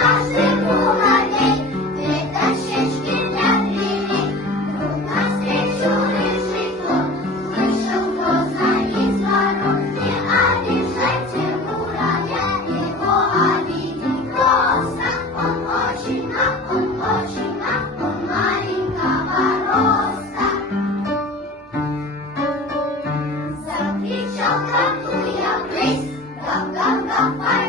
Каждый муравей дощечки для дверей. Вдруг навстречу рыжий кот вышел грозно из ворот. Не обижайте муравья, его обидеть просто. Он очень мал, он маленького роста. Закричал, кратуя ввысь, гав-гав-гав.